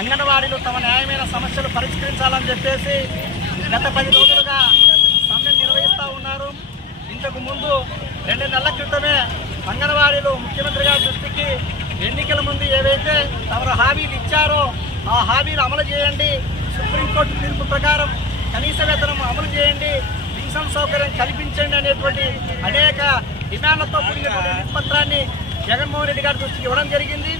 అంగన్వాడిలో తమ న్యాయమైన సమస్యలు పరిష్కరించాలని చెప్పేసి గత పది రోజులుగా సమ్మె నిర్వహిస్తూ ఉన్నారు. ఇంతకు ముందు రెండు నెలల క్రితమే అంగన్వాడీలు ముఖ్యమంత్రి గారి దృష్టికి ఎన్నికల ముందు ఏవైతే తమరు హామీలు ఇచ్చారో ఆ హామీలు అమలు చేయండి. సుప్రీంకోర్టు తీర్పు ప్రకారం కనీస వేతనం అమలు చేయండి. పింఛన్ సౌకర్యం కల్పించండి అనేటువంటి అనేక డిమాండ్లతో కూడినటువంటి పత్రాన్ని జగన్మోహన్ రెడ్డి గారి దృష్టికి ఇవ్వడం జరిగింది.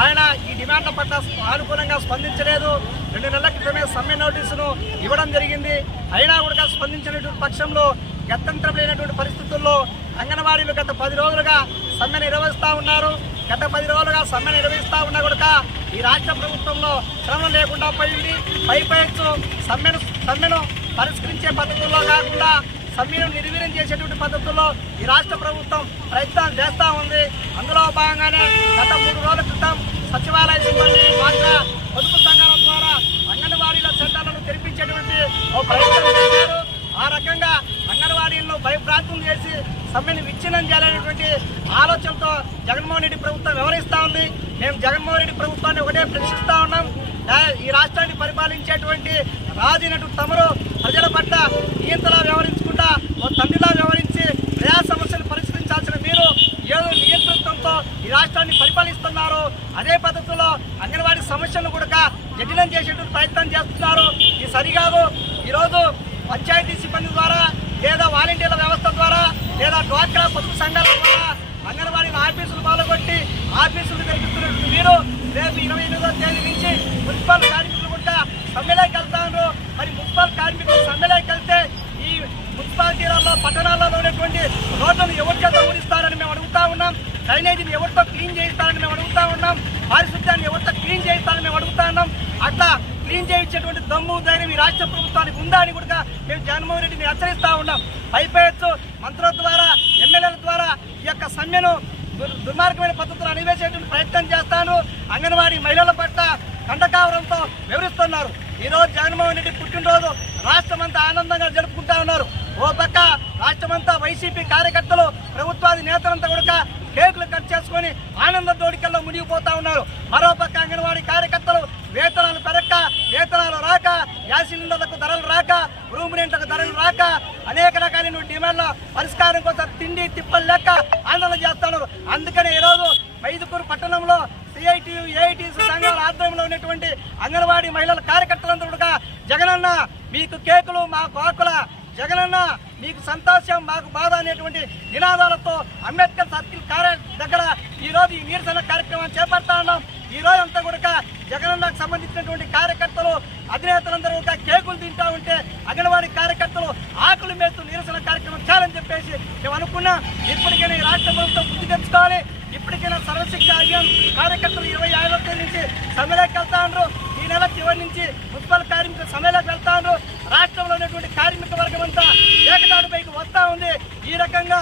ఆయన ఈ డిమాండ్ల పట్ల అనుకూలంగా స్పందించలేదు. రెండు నెలల క్రితమే సమ్మె నోటీసును ఇవ్వడం జరిగింది. అయినా కూడా స్పందించినటువంటి పక్షంలో గత్యంతరం లేనటువంటి పరిస్థితుల్లో అంగన్వాడీలు గత పది రోజులుగా సమ్మె నిర్వహిస్తూ ఉన్నారు. గత పది రోజులుగా సమ్మె నిర్వహిస్తూ ఉన్న కూడా ఈ రాష్ట్ర ప్రభుత్వంలో శ్రమ లేకుండా పోయింది. పై సమ్మెను సమ్మెను పరిష్కరించే పద్ధతుల్లో కాకుండా సమ్మెను నిర్వీర్యం చేసేటువంటి పద్ధతుల్లో ఈ రాష్ట్ర ప్రభుత్వం ప్రయత్నం చేస్తూ ఉంది. అందులో భాగంగానే గత మూడు రోజుల క్రితం సచివాలయ సిబ్బంది డ్వాక్రా పొదుపు సంఘాల ద్వారా అంగన్వాడీల సెంటర్లను తెరిపించేటువంటి ఓ ప్రయత్నం చేశారు. ఆ రకంగా అంగన్వాడీలను భయప్రాంతం చేసి సమ్మెను విచ్ఛిన్నం చేయాలనేటువంటి ఆలోచనతో జగన్మోహన్ రెడ్డి ప్రభుత్వం వ్యవహరిస్తూ ఉంది. మేము జగన్మోహన్ రెడ్డి ప్రభుత్వాన్ని ఒకటే ప్రశ్నిస్తూ ఉన్నాం. ఈ రాష్ట్రాన్ని పరిపాలించేటువంటి రాజునటు తమరు ప్రజల పట్ల నియంత్రణ అదే పద్ధతిలో అంగన్వాడీ సమస్యలను కూడా జటిలం చేసేటువంటి ప్రయత్నం చేస్తున్నారు. ఇది సరికాదు. ఈరోజు పంచాయతీ సిబ్బంది ద్వారా లేదా వాలంటీర్ల వ్యవస్థ ద్వారా లేదా డ్వాక్రా పొదుపు సంఘాల ద్వారా అంగన్వాడీ ఆఫీసులు పాల్గొట్టి ఆఫీసులు తెరిపిస్తున్నట్టు మీరు రేపు ఇరవై ఎనిమిదో తేదీ నుంచి మున్సిపల్ కార్మికులు కూడా సమ్మెలోకి వెళ్తాను మరి మున్సిపల్ కార్మికులు సమ్మెలోకి వెళ్తే ఈ మున్సిపాలిటీలలో పట్టణాలలో ఉన్నటువంటి రోడ్లను ఎవరి చేత ఊరిస్తారని మేము అడుగుతా ఉన్నాం. డ్రైనేజీని ఎవరితో క్లీన్ చేయిస్తారని మేము అడుగుతా ఉన్నాం. పారిశుద్ధ్యాన్ని ఎవరితో క్లీన్ చేయిస్తారని మేము అడుగుతా ఉన్నాం. అట్లా క్లీన్ చేయించేటువంటి దమ్ము ధైర్యం ఈ రాష్ట్ర ప్రభుత్వానికి ఉందా అని కూడా మేము జగన్మోహన్ రెడ్డిని హెచ్చరిస్తా ఉన్నాం. పైపేయచ్చు మంత్రుల ద్వారా ఎమ్మెల్యేల ద్వారా ఈ యొక్క సమ్మెను దుర్- దుర్మార్గమైన పద్ధతులు అనివేసేటువంటి ప్రయత్నం చేస్తాను. అంగన్వాడీ మహిళల పట్ల కండకావరంతో వివరిస్తున్నారు. ఈ రోజు జగన్మోహన్ రెడ్డి పుట్టినరోజు. రాష్ట్రమంతా ఆనందంగా జరుపుకుంటా ఉన్నారు. ఓ పక్క రాష్ట్రమంతా వైసీపీ కార్యకర్తలు ప్రభుత్వాది నేతలంతా కూడా కేకులు చేసుకొని ఆనంద దోడికల్లో మునిగిపోతా ఉన్నారు. మరో పక్క అంగన్వాడీ కార్యకర్తలు వేతనాలు పెరక్క వేతనాలు రాక గ్యాస్ సిలిండర్లకు ధరలు రాక రూమ్ రెంట్లకు ధరలు రాక అనేక రకాలైన డిమాండ్ల పరిష్కారం కోసం తిండి తిప్పలు లెక్క ఆందోళన చేస్తున్నారు. అందుకనే ఈరోజు మైదుపూర్ పట్టణంలో సిఐటి ఏఐటి సంఘాల ఆధ్వర్యంలో ఉన్నటువంటి అంగన్వాడీ మహిళల కార్యకర్తలందరూ కూడా జగనన్న మీకు కేకులు మా కోకుల జగనన్న మీకు సంతోషం మాకు బాధ అనేటువంటి నినాదాలతో అంబేద్కర్ సర్కిల్ కార్య దగ్గర ఈ రోజు ఈ నిరసన కార్యక్రమాన్ని చేపడతా ఉన్నాం. ఈ రోజు అంతా కూడా జగనన్నకు సంబంధించినటువంటి కార్యకర్తలు అధినేతలందరూ కూడా కేకులు తింటా ఉంటే అంగన్వాడీ కార్యకర్తలు ఆకులు మేస్తూ నిరసన కార్యక్రమం చేయాలని చెప్పేసి మేము అనుకున్నాం. ఇప్పటికైనా ఈ రాష్ట్ర ప్రభుత్వం బుద్ధి తెచ్చుకోవాలి. ఇప్పటికైనా సర్వశిక్ష అభియాన్ కార్యకర్తలు ఇరవై ఐదో తేదీ నుంచి సమ్మెలోకి వెళ్తా ఉన్నారు. ఈ నెల చివరి నుంచి మున్సిపల్ కార్మికులు సమ్మెలోకి వెళ్తాను. రాష్ట్రంలో ఉన్నటువంటి కార్మిక వర్గం అంతా ఏకతాటిపైకి వస్తా ఉంది. ఈ రకంగా